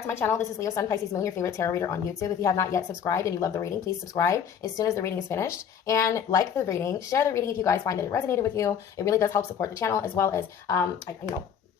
back to my channel. This is Leo Sun Pisces Moon, your favorite tarot reader on YouTube. If you have not yet subscribed and you love the reading, please subscribe as soon as the reading is finished. And like the reading, share the reading if you guys find that it resonated with you. It really does help support the channel as well as,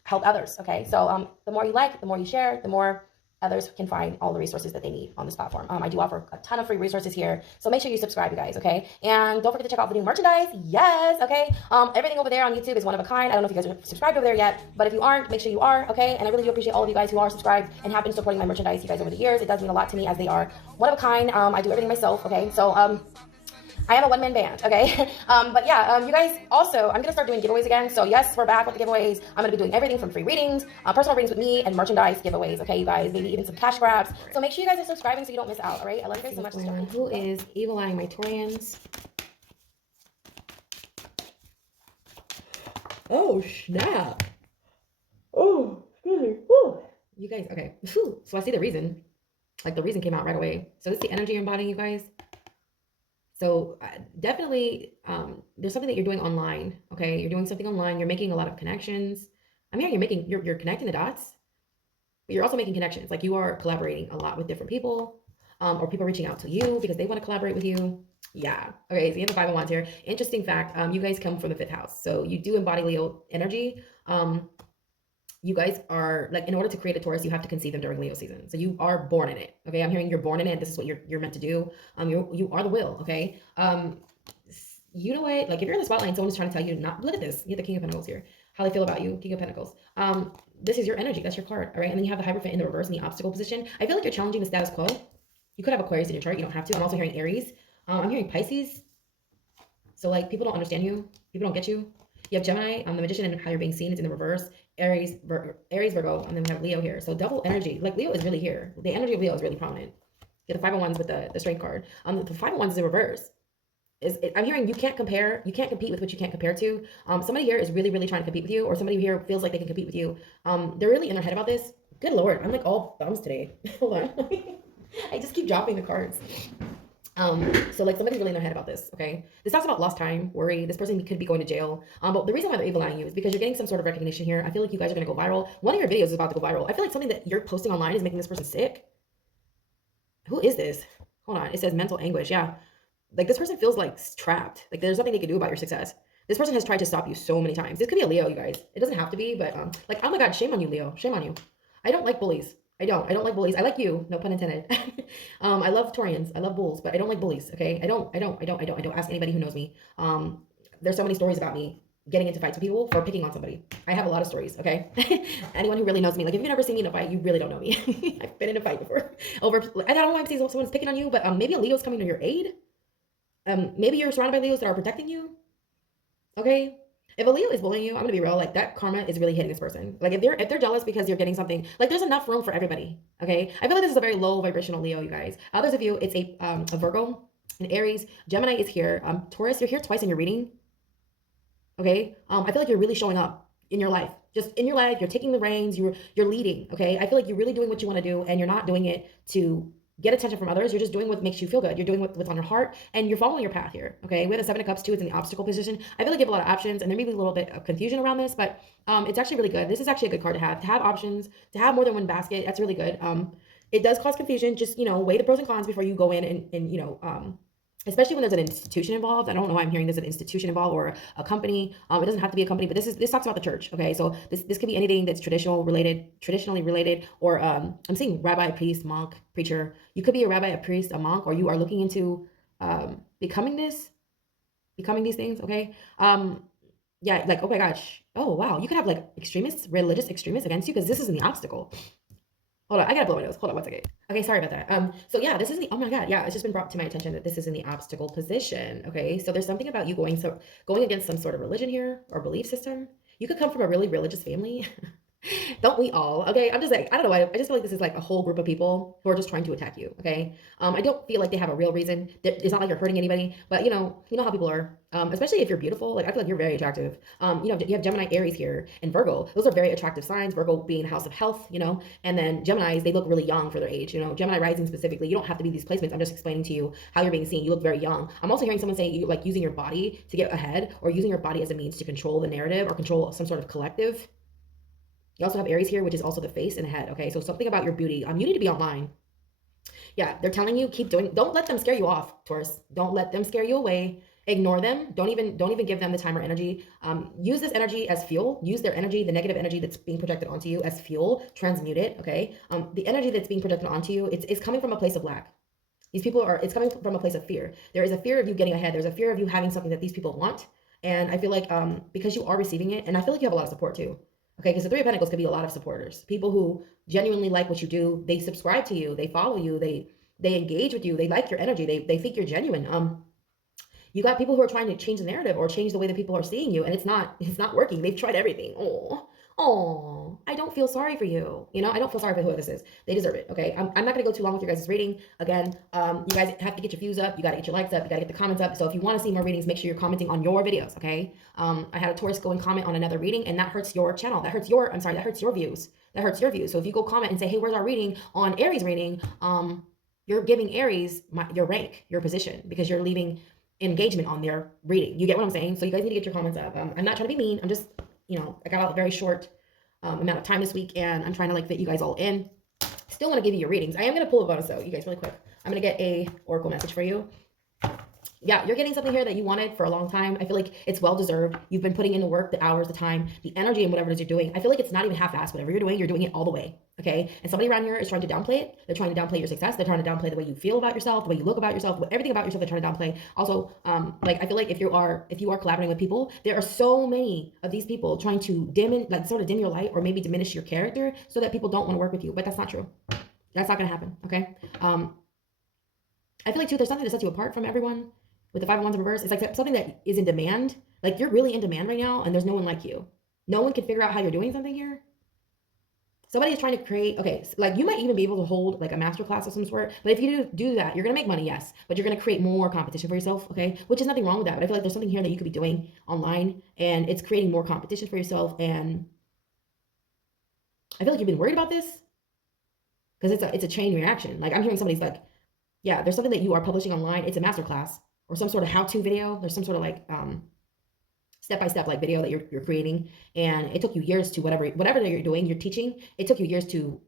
help others, okay? So the more you like, the more you share, the more others can find all the resources that they need on this platform. I do offer a ton of free resources here, so make sure you subscribe, you guys, okay? And don't forget to check out the new merchandise. Yes, okay? Everything over there on YouTube is one of a kind. I don't know if you guys are subscribed over there yet, but if you aren't, make sure you are, okay? And I really do appreciate all of you guys who are subscribed and have been supporting my merchandise, you guys, over the years. It does mean a lot to me as they are one of a kind. I do everything myself, okay? So, I am a one-man band, okay? But yeah, you guys also, I'm going to start doing giveaways again. So yes, we're back with the giveaways. I'm going to be doing everything from free readings, personal readings with me, and merchandise giveaways, okay, you guys? Maybe even some cash grabs. So make sure you guys are subscribing so you don't miss out, all right? I love you guys so much. Who is evil-eyeing my Taurians? Oh, snap. Oh, excuse me. Woo. You guys, okay. So I see the reason. Like, the reason came out right away. So this is the energy embodying, you guys. So definitely, there's something that you're doing online, okay? You're doing something online. You're making a lot of connections. I mean, you're connecting the dots, but you're also making connections. Like, you are collaborating a lot with different people, or people reaching out to you because they want to collaborate with you. Yeah. Okay, so you have the Five of Wands here. Interesting fact, you guys come from the 5th house. So you do embody Leo energy. You guys are, like, in order to create a Taurus, you have to conceive them during Leo season. So you are born in it, okay? I'm hearing you're born in it. This is what you're meant to do. You are the will, okay? You know what? Like, if you're in the spotlight and someone's trying to tell you not, look at this. You have the King of Pentacles here. How they feel about you, King of Pentacles. This is your energy. That's your card, all right? And then you have the Hierophant in the reverse in the obstacle position. I feel like you're challenging the status quo. You could have Aquarius in your chart. You don't have to. I'm also hearing Aries. I'm hearing Pisces. So, like, people don't understand you. People don't get you. You have Gemini, the Magician, and how you're being seen is in the reverse. Aries, Virgo, and then we have Leo here. So double energy. Like, Leo is really here. The energy of Leo is really prominent. You have the 5 of Wands with the Strength card. The 5 of Wands is in reverse. I'm hearing you can't compare. You can't compete with what you can't compare to. Somebody here is really, really trying to compete with you, or somebody here feels like they can compete with you. They're really in their head about this. Good Lord, I'm like all thumbs today. Hold on. I just keep dropping the cards. So like somebody's really in their head about this, okay? This talks about lost time, worry. This person could be going to jail. But the reason why they're evil-eyeing you is because you're getting some sort of recognition here. I feel like you guys are going to go viral. One of your videos is about to go viral. I feel like something that you're posting online is making this person sick. Who is this? Hold on. It says mental anguish. Yeah. Like, this person feels like trapped. Like, there's nothing they can do about your success. This person has tried to stop you so many times. This could be a Leo, you guys. It doesn't have to be, but like, oh my God, shame on you, Leo. Shame on you. I don't like bullies. I don't like bullies. I like you, no pun intended. I love Taurians. I love bulls, but I don't like bullies. Okay. I don't ask anybody who knows me. There's so many stories about me getting into fights with people for picking on somebody. I have a lot of stories. Okay. Anyone who really knows me, like, if you've never seen me in a fight, you really don't know me. I've been in a fight before over, I don't know why I'm saying someone's picking on you, but maybe a Leo's coming to your aid. Maybe you're surrounded by Leos that are protecting you. Okay. If a Leo is bullying you, I'm gonna be real, like, that karma is really hitting this person. Like, if they're jealous because you're getting something, like, there's enough room for everybody. Okay. I feel like this is a very low vibrational Leo, you guys. Others of you, it's a Virgo, an Aries, Gemini is here. Taurus, you're here twice in your reading. Okay. I feel like you're really showing up in your life. Just in your life, you're taking the reins, you're leading. Okay. I feel like you're really doing what you want to do, and you're not doing it to get attention from others. You're just doing what makes you feel good. You're doing what's on your heart, and you're following your path here. Okay. We have the 7 of Cups too. It's in the obstacle position. I feel like you have a lot of options, and there may be a little bit of confusion around this, but it's actually really good. This is actually a good card to have options, to have more than one basket. That's really good. It does cause confusion. Just, weigh the pros and cons before you go in and especially when there's an institution involved. I don't know why I'm hearing there's an institution involved, or a company. It doesn't have to be a company, but this talks about the church. Okay. So this could be anything that's traditionally related, or I'm seeing rabbi, priest, monk, preacher. You could be a rabbi, a priest, a monk, or you are looking into becoming these things. Okay. Yeah, like, oh my gosh. Oh wow. You could have like religious extremists against you, because this is in the obstacle. Hold on, I gotta blow my nose. Hold on one second. Okay, sorry about that. So yeah, this is the, oh my God, yeah, it's just been brought to my attention that this is in the obstacle position. Okay, so there's something about you going against some sort of religion here, or belief system. You could come from a really religious family. Don't we all? Okay, I'm just like, I don't know. I just feel like this is like a whole group of people who are just trying to attack you. Okay, I don't feel like they have a real reason. It's not like you're hurting anybody, but you know how people are. Especially if you're beautiful. Like, I feel like you're very attractive. You have Gemini, Aries here, and Virgo. Those are very attractive signs. Virgo being the house of health, and then Geminis, they look really young for their age. Gemini rising specifically, you don't have to be these placements. I'm just explaining to you how you're being seen. You look very young. I'm also hearing someone say you like using your body to get ahead, or using your body as a means to control the narrative or control some sort of collective. You also have Aries here, which is also the face and the head. Okay, so something about your beauty. You need to be online. Yeah, they're telling you keep doing. Don't let them scare you off, Taurus. Don't let them scare you away. Ignore them. Don't even give them the time or energy. Use this energy as fuel. Use their energy, the negative energy that's being projected onto you, as fuel. Transmute it. Okay. The energy that's being projected onto you, it's coming from a place of lack. These people are. It's coming from a place of fear. There is a fear of you getting ahead. There's a fear of you having something that these people want. And I feel like because you are receiving it, and I feel like you have a lot of support too. Okay, because the Three of Pentacles could be a lot of supporters, people who genuinely like what you do. They subscribe to you, they follow you, they engage with you, they like your energy, they think you're genuine. You got people who are trying to change the narrative or change the way that people are seeing you, and it's not working. They've tried everything. Oh, I don't feel sorry for you. You know, I don't feel sorry for whoever this is. They deserve it. Okay, I'm not gonna go too long with your guys' reading. Again, you guys have to get your views up. You gotta get your likes up. You gotta get the comments up. So if you want to see more readings, make sure you're commenting on your videos. Okay. I had a Taurus go and comment on another reading, and that hurts your channel. That hurts your. I'm sorry. That hurts your views. That hurts your views. So if you go comment and say, hey, where's our reading on Aries reading? You're giving Aries your rank, your position, because you're leaving engagement on their reading. You get what I'm saying? So you guys need to get your comments up. I'm not trying to be mean. I'm just, I got a very short amount of time this week, and I'm trying to like fit you guys all in. Still want to give you your readings. I am going to pull a bonus though, you guys, really quick. I'm going to get a oracle message for you. Yeah, you're getting something here that you wanted for a long time. I feel like it's well-deserved. You've been putting in the work, the hours, the time, the energy, and whatever it is you're doing. I feel like it's not even half-assed. Whatever you're doing it all the way, okay? And somebody around here is trying to downplay it. They're trying to downplay your success. They're trying to downplay the way you feel about yourself, the way you look about yourself, everything about yourself they're trying to downplay. Also, like, I feel like if you are collaborating with people, there are so many of these people trying to sort of dim your light or maybe diminish your character so that people don't want to work with you. But that's not true. That's not going to happen, okay? I feel like, too, there's something that sets you apart from everyone. With the Five of Wands in reverse, it's like something that is in demand. Like, you're really in demand right now, and there's no one like you. No one can figure out how you're doing something here. Somebody is trying to create, okay, like you might even be able to hold like a master class of some sort, but if you do that, you're going to make money, yes, but you're going to create more competition for yourself, okay, which is nothing wrong with that, but I feel like there's something here that you could be doing online, and it's creating more competition for yourself, and I feel like you've been worried about this, because it's a chain reaction. Like, I'm hearing somebody's like, yeah, there's something that you are publishing online, it's a master class, or some sort of how-to video. There's some sort of like step-by-step like video that you're creating, and it took you years to whatever that you're doing, you're teaching. It took you years to,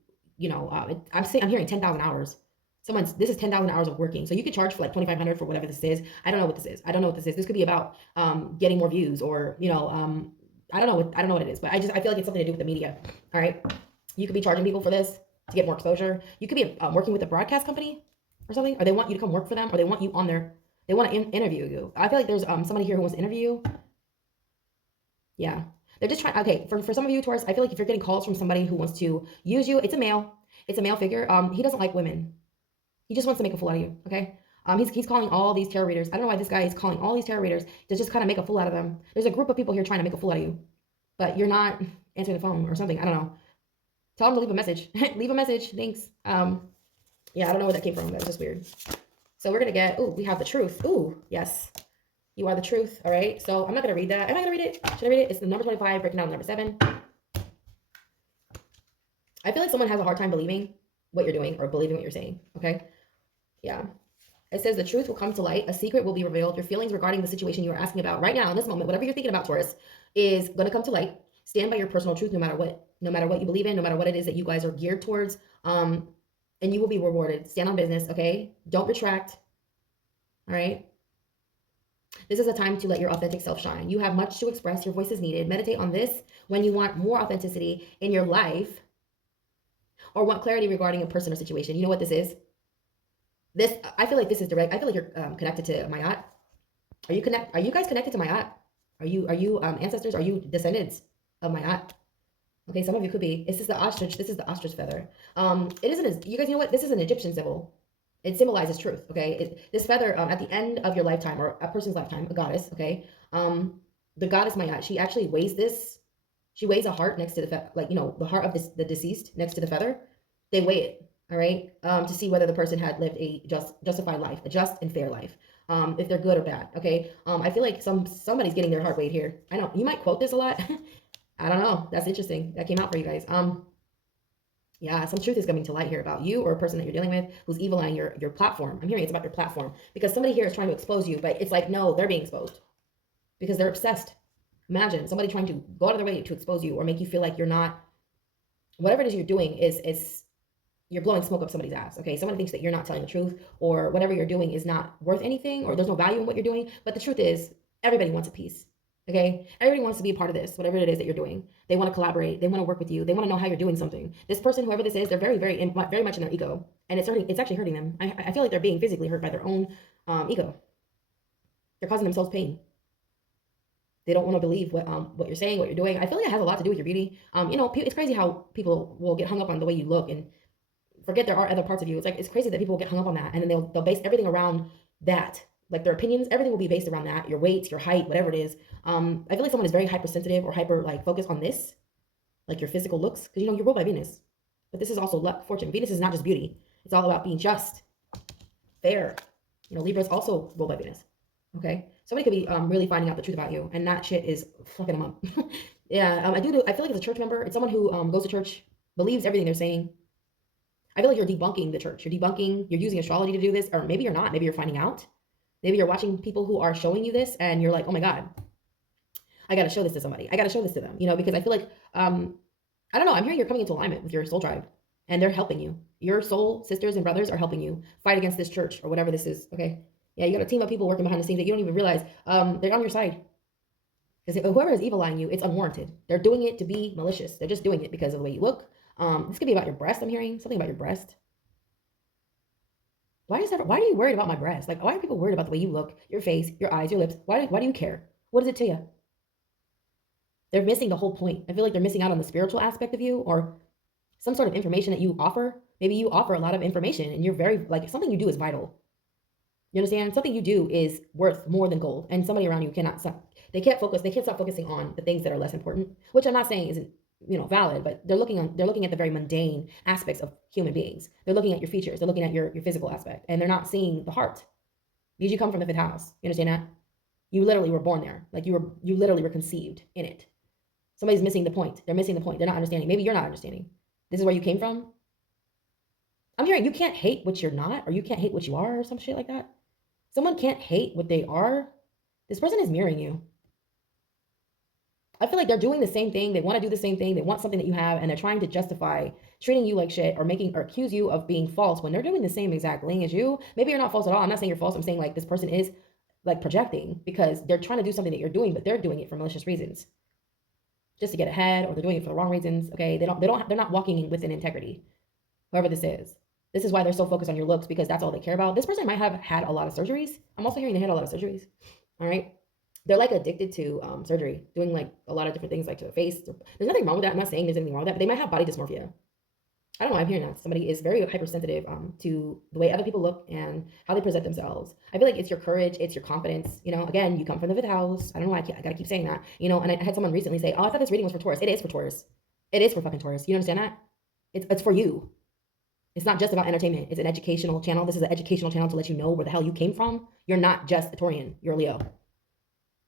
I'm hearing 10,000 hours. This is 10,000 hours of working. So you could charge for like 2,500 for whatever this is. I don't know what this is. This could be about getting more views, or I don't know what it is, but I feel like it's something to do with the media. All right, you could be charging people for this to get more exposure. You could be working with a broadcast company or something, or they want you to come work for them, or they want you on their. They want to interview you. I feel like there's somebody here who wants to interview you. Yeah. They're just trying. Okay, for some of you, Taurus, I feel like if you're getting calls from somebody who wants to use you, it's a male. It's a male figure. He doesn't like women. He just wants to make a fool out of you, okay? He's calling all these tarot readers. I don't know why this guy is calling all these tarot readers to just kind of make a fool out of them. There's a group of people here trying to make a fool out of you, but you're not answering the phone or something. I don't know. Tell him to leave a message. Leave a message. Thanks. Yeah, I don't know where that came from. That was just weird. So we're going to get, we have the truth. Yes. You are the truth. All right. So I'm not going to read that. Am I going to read it? Should I read it? It's the number 25, breaking down the number 7. I feel like someone has a hard time believing what you're doing or believing what you're saying. Okay. Yeah. It says the truth will come to light. A secret will be revealed. Your feelings regarding the situation you are asking about right now in this moment, whatever you're thinking about, Taurus, is going to come to light. Stand by your personal truth, no matter what you believe in, no matter what it is that you guys are geared towards. And you will be rewarded. Stand on business, okay? Don't retract, all right? This is a time to let your authentic self shine. You have much to express. Your voice is needed. Meditate on this when you want more authenticity in your life or want clarity regarding a person or situation. You know what this is? I feel like this is direct. I feel like you're connected to Mayat. Are you guys connected to Mayat? Are you ancestors? Are you descendants of Mayat? Okay, some of you could be. This is the ostrich. This is the ostrich feather. It isn't. You guys know what? This is an Egyptian symbol. It symbolizes truth. Okay, this feather at the end of your lifetime or a person's lifetime, a goddess. Okay, the goddess Mayat. She actually weighs this. She weighs a heart next to the heart of the deceased next to the feather. They weigh it. All right, to see whether the person had lived a justified life, a just and fair life. If they're good or bad. Okay. I feel like somebody's getting their heart weighed here. I know you might quote this a lot. I don't know. That's interesting. That came out for you guys. Yeah, some truth is coming to light here about you or a person that you're dealing with who's evil eyeing your platform. I'm hearing it's about your platform because somebody here is trying to expose you, but it's like, no, they're being exposed because they're obsessed. Imagine somebody trying to go out of their way to expose you or make you feel like you're not whatever it is you're doing is you're blowing smoke up somebody's ass. Okay, someone thinks that you're not telling the truth, or whatever you're doing is not worth anything, or there's no value in what you're doing. But the truth is, everybody wants a piece. Okay, everybody wants to be a part of this, whatever it is that you're doing. They want to collaborate. They want to work with you. They want to know how you're doing something. This person, whoever this is, they're very much in their ego, and it's actually hurting them. I feel like they're being physically hurt by their own ego. They're causing themselves pain. They don't want to believe what you're saying, what you're doing. I feel like it has a lot to do with your beauty. You know, it's crazy how people will get hung up on the way you look and forget there are other parts of you. It's like, it's crazy that people get hung up on that, and then they'll base everything around that. Like their opinions, everything will be based around that. Your weight, your height, whatever it is. I feel like someone is very hypersensitive or hyper like focused on this, like your physical looks, because you know you're ruled by Venus, but this is also luck, fortune. Venus is not just beauty; it's all about being just, fair. You know, Libra is also ruled by Venus. Okay, somebody could be really finding out the truth about you, and that shit is fucking them up. Yeah, I feel like it's a church member. It's someone who goes to church, believes everything they're saying. I feel like you're debunking the church. You're using astrology to do this, or maybe you're not. Maybe you're finding out. Maybe you're watching people who are showing you this, and you're like, oh my God, I got to show this to somebody. I got to show this to them, you know, because I feel like, I don't know, I'm hearing you're coming into alignment with your soul tribe, and they're helping you. Your soul sisters and brothers are helping you fight against this church or whatever this is, okay? Yeah, you got a team of people working behind the scenes that you don't even realize they're on your side. Because whoever is evil eyeing you, it's unwarranted. They're doing it to be malicious. They're just doing it because of the way you look. This could be about your breast, I'm hearing. Something about your breast. Why are you worried about my breast? Like, why are people worried about the way you look, your face, your eyes, your lips? Why do you care? What is it to you? They're missing the whole point. I feel like they're missing out on the spiritual aspect of you, or some sort of information that you offer. Maybe you offer a lot of information, and you're very, like, something you do is vital. You understand? Something you do is worth more than gold, and somebody around you cannot stop. They can't stop focusing on the things that are less important, which I'm not saying isn't, you know, valid, but they're looking at the very mundane aspects of human beings. They're looking at your features, they're looking at your physical aspect, and they're not seeing the heart. Because you come from the 5th house. You understand that? You literally were born there. Like you literally were conceived in it. Somebody's missing the point. They're missing the point. They're not understanding. Maybe you're not understanding. This is where you came from. I'm hearing you can't hate what you're not, or you can't hate what you are, or some shit like that. Someone can't hate what they are. This person is mirroring you. I feel like they're doing the same thing. They want to do the same thing. They want something that you have, and they're trying to justify treating you like shit, or accuse you of being false when they're doing the same exact thing as you. Maybe you're not false at all. I'm not saying you're false. I'm saying like this person is like projecting because they're trying to do something that you're doing, but they're doing it for malicious reasons, just to get ahead, or they're doing it for the wrong reasons. Okay, they're not walking within integrity. Whoever this is. This is why they're so focused on your looks, because that's all they care about. This person might have had a lot of surgeries. I'm also hearing they had a lot of surgeries. All right. They're like addicted to surgery, doing like a lot of different things like to their face. There's nothing wrong with that. I'm not saying there's anything wrong with that, but they might have body dysmorphia. I don't know. I'm hearing that somebody is very hypersensitive to the way other people look and how they present themselves. I feel like it's your courage, it's your confidence. You know, again, you come from the 5th house. I don't know why I gotta keep saying that. You know, and I had someone recently say, "Oh, I thought this reading was for Taurus." It is for Taurus. It is for fucking Taurus. You understand that? It's for you. It's not just about entertainment. It's an educational channel. This is an educational channel to let you know where the hell you came from. You're not just a Taurian. You're a Leo.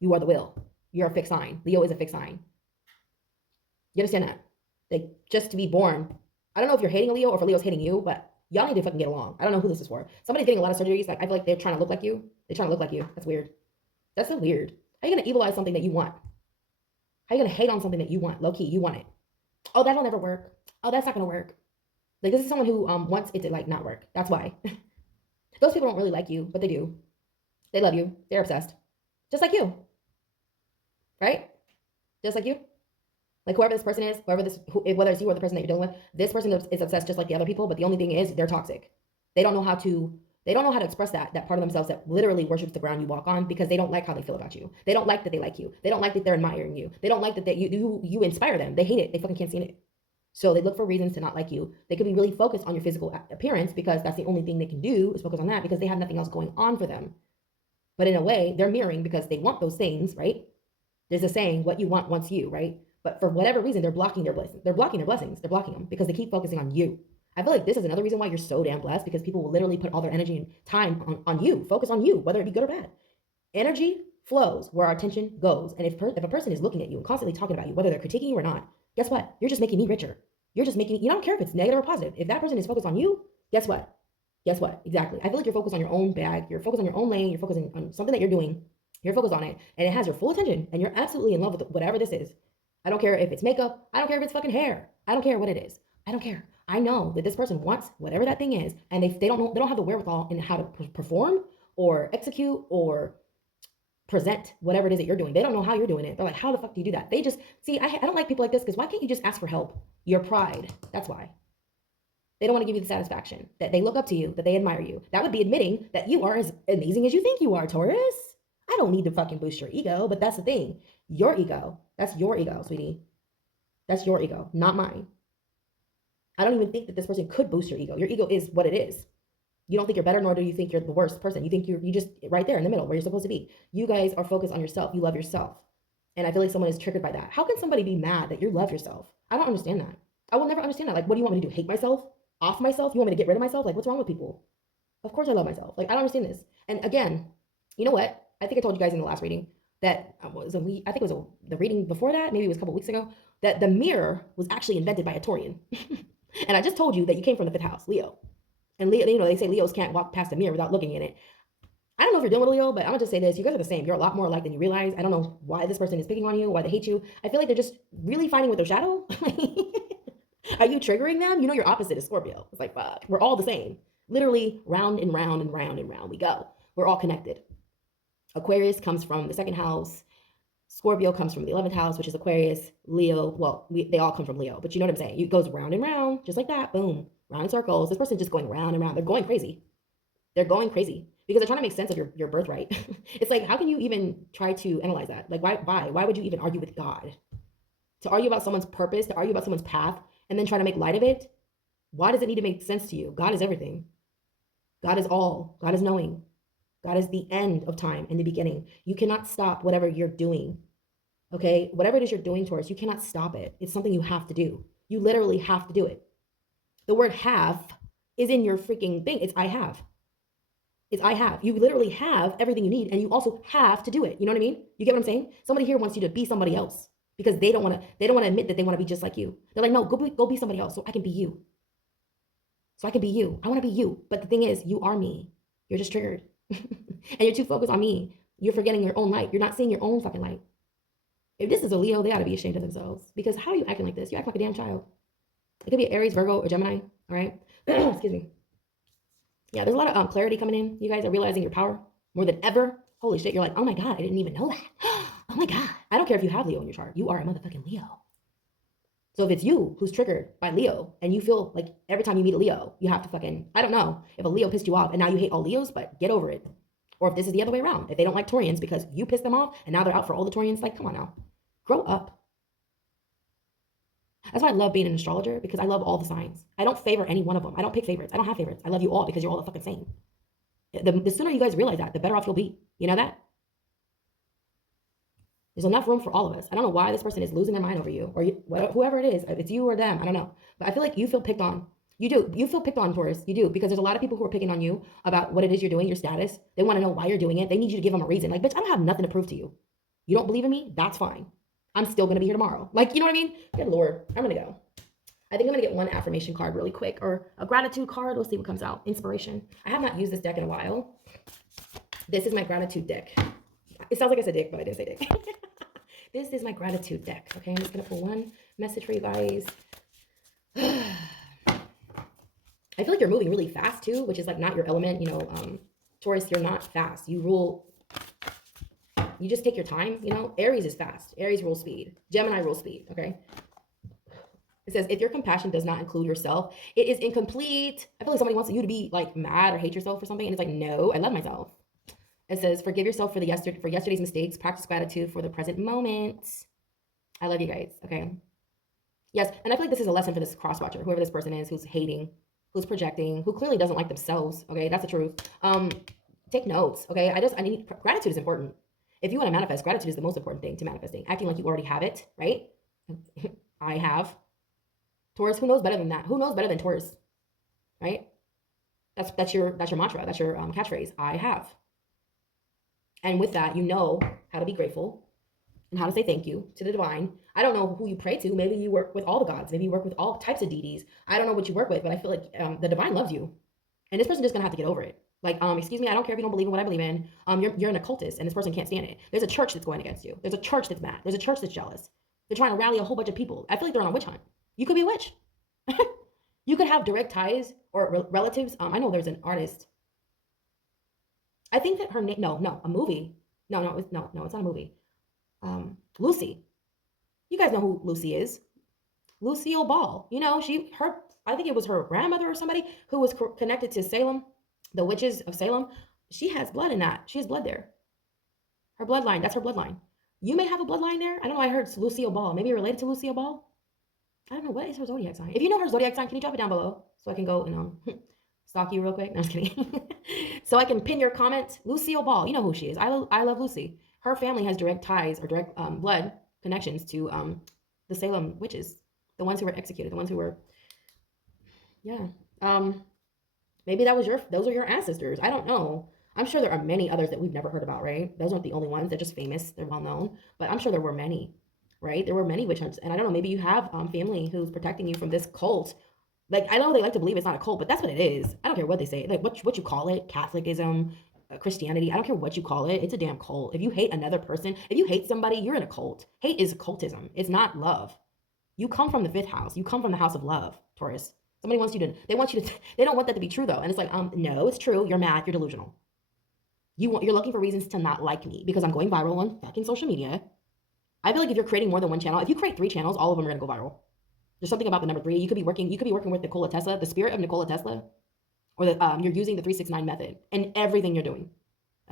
You are the will. You're a fixed sign. Leo is a fixed sign. You understand that? Like, just to be born. I don't know if you're hating a Leo or if a Leo's hating you, but y'all need to fucking get along. I don't know who this is for. Somebody's getting a lot of surgeries. Like, I feel like they're trying to look like you. They're trying to look like you. That's weird. That's so weird. How are you going to evilize something that you want? How are you going to hate on something that you want? Low key, you want it. Oh, that'll never work. Oh, that's not going to work. Like, this is someone who wants it to, like, not work. That's why. Those people don't really like you, but they do. They love you. They're obsessed. Just like you. Right? Just like you. Like, whoever this person is, whether it's you or the person that you're dealing with, this person is obsessed just like the other people, but the only thing is they're toxic. They don't know how to express that part of themselves that literally worships the ground you walk on, because they don't like how they feel about you. They don't like that they like you. They don't like that they're admiring you. They don't like that you inspire them. They hate it. They fucking can't stand it. So they look for reasons to not like you. They could be really focused on your physical appearance, because that's the only thing they can do is focus on that, because they have nothing else going on for them. But in a way, they're mirroring because they want those things, right? There's a saying, what you want wants you, right? But for whatever reason, they're blocking their blessings. They're blocking their blessings. They're blocking them because they keep focusing on you. I feel like this is another reason why you're so damn blessed, because people will literally put all their energy and time on you, focus on you, whether it be good or bad. Energy flows where our attention goes. And if a person is looking at you and constantly talking about you, whether they're critiquing you or not, guess what? You're just making me richer. You're just making, you don't care if it's negative or positive. If that person is focused on you, guess what? Guess what? Exactly. I feel like you're focused on your own bag. You're focused on your own lane. You're focusing on something that you're doing. You're focused on it, and it has your full attention, and you're absolutely in love with whatever this is. I don't care if it's makeup. I don't care if it's fucking hair. I don't care what it is. I don't care. I know that this person wants whatever that thing is, and they don't know, they don't have the wherewithal in how to perform or execute or present whatever it is that you're doing. They don't know how you're doing it. They're like, how the fuck do you do that? They just see, I don't like people like this, because why can't you just ask for help? Your pride. That's why. They don't want to give you the satisfaction that they look up to you, that they admire you. That would be admitting that you are as amazing as you think you are, Taurus. I don't need to fucking boost your ego, but that's the thing. Your ego, that's your ego, sweetie. That's your ego, not mine. I don't even think that this person could boost your ego. Your ego is what it is. You don't think you're better, nor do you think you're the worst person. You think you just right there in the middle where you're supposed to be. You guys are focused on yourself. You love yourself. And I feel like someone is triggered by that. How can somebody be mad that you love yourself? I don't understand that. I will never understand that. Like, what do you want me to do? Hate myself? Off myself? You want me to get rid of myself? Like, what's wrong with people? Of course I love myself. Like, I don't understand this. And again, you know what? I think I told you guys in the last reading that I think it was the reading before that, maybe it was a couple weeks ago, that the mirror was actually invented by a Taurian. And I just told you that you came from the 5th house, Leo. And Leo, you know, they say Leos can't walk past a mirror without looking in it. I don't know if you're dealing with Leo, but I'm gonna just say this. You guys are the same. You're a lot more alike than you realize. I don't know why this person is picking on you, why they hate you. I feel like they're just really fighting with their shadow. Are you triggering them? You know your opposite is Scorpio. It's like, fuck, we're all the same. Literally round and round and round and round we go. We're all connected. Aquarius comes from the 2nd house. Scorpio comes from the 11th house, which is Aquarius. Leo, well, they all come from Leo, but you know what I'm saying? It goes round and round, just like that. Boom, round in circles. This person's just going round and round. They're going crazy. They're going crazy because they're trying to make sense of your birthright. It's like, how can you even try to analyze that? Like, why would you even argue with God? To argue about someone's purpose, to argue about someone's path, and then try to make light of it? Why does it need to make sense to you? God is everything. God is all. God is knowing. God is the end of time and the beginning. You cannot stop whatever you're doing. Okay? Whatever it is you're doing, Taurus, you cannot stop it. It's something you have to do. You literally have to do it. The word have is in your freaking thing. It's I have. It's I have. You literally have everything you need, and you also have to do it. You know what I mean? You get what I'm saying? Somebody here wants you to be somebody else because they don't want to admit that they want to be just like you. They're like, no, go be somebody else so I can be you. So I can be you. I want to be you. But the thing is, you are me. You're just triggered. And you're too focused on me. You're forgetting your own light. You're not seeing your own fucking light. If this is a Leo, they ought to be ashamed of themselves. Because how are you acting like this? You act like a damn child. It could be Aries, Virgo, or Gemini. All right? Excuse me. Yeah, there's a lot of clarity coming in. You guys are realizing your power more than ever. Holy shit. You're like, oh my God, I didn't even know that. Oh my God. I don't care if you have Leo in your chart. You are a motherfucking Leo. So if it's you who's triggered by Leo and you feel like every time you meet a Leo, you have to fucking, I don't know if a Leo pissed you off and now you hate all Leos, but get over it. Or if this is the other way around, if they don't like Taurians because you pissed them off and now they're out for all the Taurians, like, come on now, grow up. That's why I love being an astrologer, because I love all the signs. I don't favor any one of them. I don't pick favorites. I don't have favorites. I love you all because you're all the fucking same. The sooner you guys realize that, the better off you'll be. You know that? There's enough room for all of us. I don't know why this person is losing their mind over you, or you, whoever it is. If it's you or them, I don't know. But I feel like you feel picked on. You do. You feel picked on, Taurus. You do, because there's a lot of people who are picking on you about what it is you're doing, your status. They want to know why you're doing it. They need you to give them a reason. Like, bitch, I don't have nothing to prove to you. You don't believe in me? That's fine. I'm still going to be here tomorrow. Like, you know what I mean? Good Lord. I'm going to go. I think I'm going to get one affirmation card really quick, or a gratitude card. We'll see what comes out. Inspiration. I have not used this deck in a while. This is my gratitude deck. It sounds like I said dick, but I didn't say dick. This is my gratitude deck. Okay, I'm just going to pull one message for you guys. I feel like you're moving really fast too, which is like not your element. You know, Taurus, you're not fast. You rule. You just take your time. You know, Aries is fast. Aries rules speed. Gemini rules speed. Okay. It says, if your compassion does not include yourself, it is incomplete. I feel like somebody wants you to be like mad or hate yourself for something. And it's like, no, I love myself. It says, forgive yourself for yesterday's mistakes. Practice gratitude for the present moment. I love you guys. Okay. Yes. And I feel like this is a lesson for this cross watcher, whoever this person is, who's hating, who's projecting, who clearly doesn't like themselves. Okay. That's the truth. Take notes. Okay. I need, gratitude is important. If you want to manifest, gratitude is the most important thing to manifesting. Acting like you already have it, right? I have. Taurus, who knows better than that? Who knows better than Taurus, right? That's your mantra. That's your catchphrase. I have. And with that, you know how to be grateful and how to say thank you to the divine. I don't know who you pray to. Maybe you work with all the gods. Maybe you work with all types of deities. I don't know what you work with, but I feel like the divine loves you. And this person's just going to have to get over it. Like, excuse me, I don't care if you don't believe in what I believe in. You're an occultist, and this person can't stand it. There's a church that's going against you. There's a church that's mad. There's a church that's jealous. They're trying to rally a whole bunch of people. I feel like they're on a witch hunt. You could be a witch. You could have direct ties or relatives. I know there's an artist. I think that her name, no, a movie. No, it's not a movie. Lucy. You guys know who Lucy is. Lucille Ball. You know, I think it was her grandmother or somebody who was connected to Salem, the witches of Salem. She has blood in that. She has blood there. Her bloodline, that's her bloodline. You may have a bloodline there. I don't know, I heard Lucille Ball. Maybe you're related to Lucille Ball? I don't know, what is her zodiac sign? If you know her zodiac sign, can you drop it down below so I can go and stalk you real quick? No, I'm just kidding. So I can pin your comment. Lucille Ball, you know who she is. I love Lucy. Her family has direct ties or direct blood connections to the Salem witches, the ones who were executed, the ones who were, yeah. Maybe those are your ancestors. I don't know. I'm sure there are many others that we've never heard about, right? Those aren't the only ones. They're just famous. They're well known. But I'm sure there were many, right? There were many witch hunts. And I don't know, maybe you have family who's protecting you from this cult. Like, I know they like to believe it's not a cult, but that's what it is. I don't care what they say. Like, what you call it, Catholicism, Christianity, I don't care what you call it. It's a damn cult. If you hate another person, if you hate somebody, you're in a cult. Hate is cultism. It's not love. You come from the 5th house. You come from the house of love, Taurus. Somebody wants you to, they don't want that to be true though. And it's like, no, it's true. You're mad. You're delusional. You're looking for reasons to not like me because I'm going viral on fucking social media. I feel like if you're creating more than one channel, if you create 3 channels, all of them are going to go viral. There's something about the number 3. You could be working with Nikola Tesla, the spirit of Nikola Tesla, or you're using the 369 method in everything you're doing.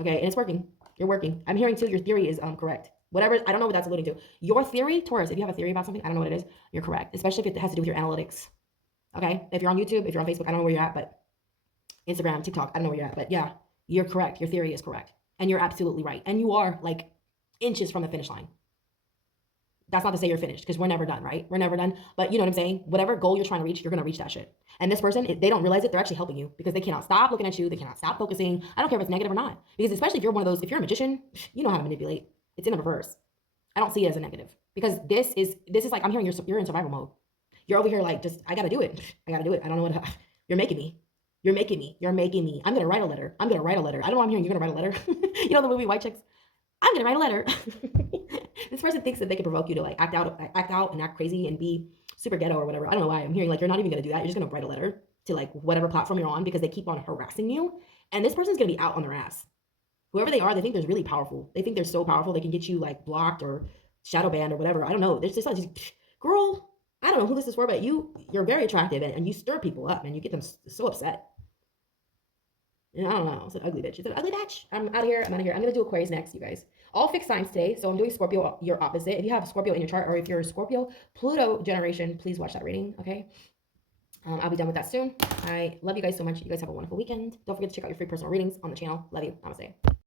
Okay. And it's working. You're working. I'm hearing too, your theory is correct. Whatever, I don't know what that's alluding to. Your theory, Taurus, if you have a theory about something, I don't know what it is, you're correct. Especially if it has to do with your analytics. Okay. If you're on YouTube, if you're on Facebook, I don't know where you're at, but Instagram, TikTok, I don't know where you're at, but yeah, you're correct. Your theory is correct. And you're absolutely right. And you are like inches from the finish line. That's not to say you're finished because we're never done, right? We're never done. But you know what I'm saying? Whatever goal you're trying to reach, you're going to reach that shit. And this person, they don't realize it. They're actually helping you because they cannot stop looking at you. They cannot stop focusing. I don't care if it's negative or not. Because especially if you're one of those, if you're a magician, you know how to manipulate. It's in the reverse. I don't see it as a negative because this is like, I'm hearing you're in survival mode. You're over here like, just, I got to do it. I got to do it. I don't know what, you're making me. You're making me. You're making me. I'm going to write a letter. I'm going to write a letter. I don't know why I'm hearing you're going to write a letter. You know the movie White Chicks? I'm going to write a letter. This person thinks that they can provoke you to like act out and act crazy and be super ghetto or whatever. I don't know why I'm hearing like you're not even going to do that. You're just going to write a letter to like whatever platform you're on because they keep on harassing you. And this person's going to be out on their ass. Whoever they are, they think they're really powerful. They think they're so powerful they can get you like blocked or shadow banned or whatever. I don't know. There's just like, girl, I don't know who this is for, but you're very attractive and you stir people up and you get them so upset. And I don't know. It's an ugly bitch. It's an ugly bitch. I'm out of here. I'm going to do Aquarius next, you guys. All fixed signs today. So I'm doing Scorpio, your opposite. If you have Scorpio in your chart or if you're a Scorpio, Pluto generation, please watch that reading, okay? I'll be done with that soon. I love you guys so much. You guys have a wonderful weekend. Don't forget to check out your free personal readings on the channel. Love you. Namaste.